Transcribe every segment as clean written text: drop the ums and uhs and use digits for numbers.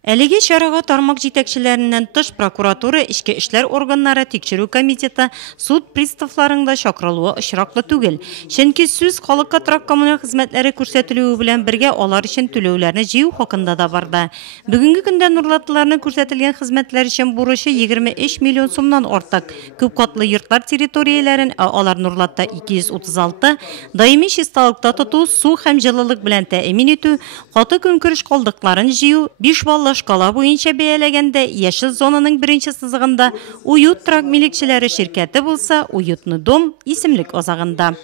Әлеге шарага тармак җитәкчеләреннән тыш прокуратура, эчке эшләр органнары, тикшерү комитеты, суд приставларында чакырылуы очраклы түгел. Чөнки сүз халыкка торак коммуналь хезмәтләре күрсәтелүе белән бергә алар өчен түләүләрне җыю хакында да барды. Бүгенге көндә Нурлатлыларның күрсәтелгән хезмәтләр өчен бурычы 23 миллион сумнан артык. Күп катлы йортлар территорияләрен, алар Нурлатта 236, даими чисталыкта тоту, су һәм җылылык белән тәэмин итү, каты көнкүреш калдыкларын җыю, 5 баллы шкала буенча бәяләгәндә яшел зонаның беренче сызыгында уют трак милекчеләре ширкәте булса, уютный дом исемлек азагында.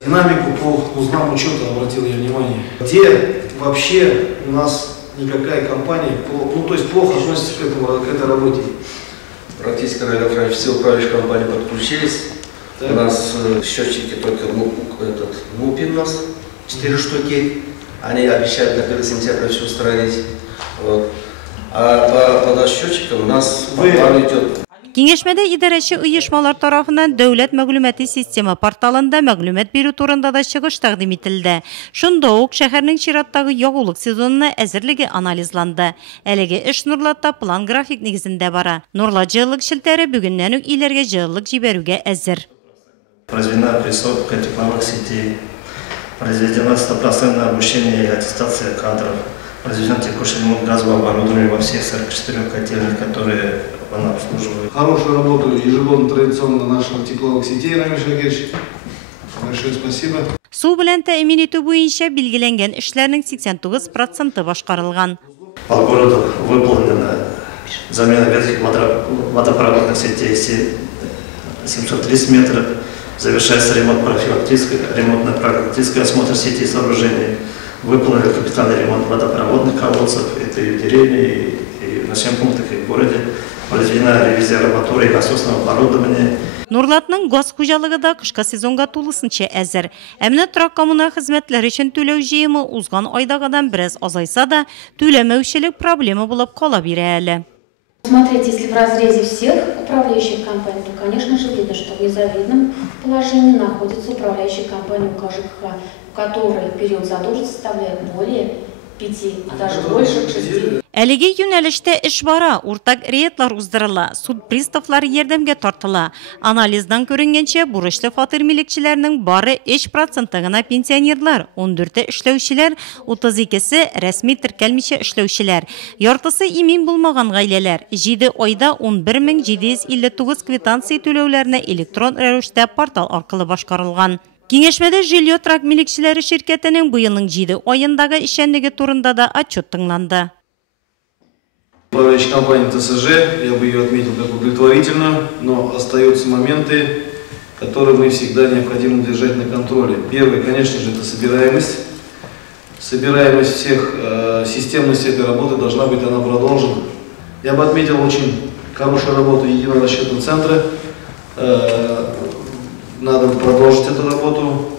Динамику по узлам учета обратил я внимание. Где вообще у нас никакая компания, то есть плохо относится к этой работе? Практически, наверное, все управляющие компании подключились. Да. У нас счетчики только МУПИН у нас 4 штуки. Они обещают до 1 сентября все устранить. Вот. А по счетчикам у нас план идет. Киңәшмәдә идарәче оешмалар тарафыннан дәүләт мәгълүмати система порталында мәгълүмат бирү турында да чыгыш тәкъдим ителде. Шунда ук шәһәрнең чираттагы ягулык сезонына әзерлеге анализланды. Әлеге эш Нурлатта план график нигезендә бара. Нурлат җылылык шелтәре бүгеннән үк иләргә җылылык җибәрүгә әзер. Произведена присобка тепловых сетей, произведено 100% обучение и аттестация кадров, произведен текущий ремонт газового оборудования во всех 44 котельных, которые она обслуживает. Хорошую работу ежегодно традиционно наших тепловых сетей, Рамиль Шакирович. Большое спасибо. Су белән тәэмин итү буенча билгеләнгән эшләрнең 89% башкарылган. По городу выполнена замена ветхих водопроводных сетей 730 метров. Завершается ремонтно-профилактический осмотр сетей и сооружений. Выполнен капитальный ремонт водопроводных колодцев, это и в деревне, и на 7 пунктах, и в городе. Произведена ревизия лаборатории и насосного оборудования. Нурлатның газ хуҗалыгы да кышкы сезонга тулысынча әзер. Әмма торак коммуналь хезмәтләре өчен түләү җыемы узган айдагыдан бераз азайса да, түләмәүчелек проблема булып кала бирә әле. Смотрите, если в разрезе всех управляющих компаний, то, конечно же, видно, что в незавидном положении находится управляющая компания УКЖКХ, в которой период задолженности составляет более 5, а даже больше 6. Әлеге юнәлештә эш бара, уртак рейдлар уздырыла, суд приставлары ярдәмгә тартыла. Анализдан күренгәнчә, бурычлы фатир милекчеләренең бары 3% гына пенсионерлар, 14 эшләүчеләр, 32-се рәсми теркәлмичә эшләүчеләр, яртысы имин булмаган гаиләләр, 7 айда 11759 квитанция түләүләренә электрон рәвештә портал аркылы башкарылган. Киңәшмәдә җилье трак милекчеләре ширкәтенең бу елның 7 аендагы эшчәнлеге турында да отчет тыңланды. Управляющая компания ТСЖ, я бы ее отметил как удовлетворительную, но остаются моменты, которые мы всегда необходимо держать на контроле. Первый, конечно же, это собираемость. Собираемость всех, системность этой работы должна быть, она продолжена. Я бы отметил очень хорошую работу единого расчетного центра. Надо продолжить эту работу.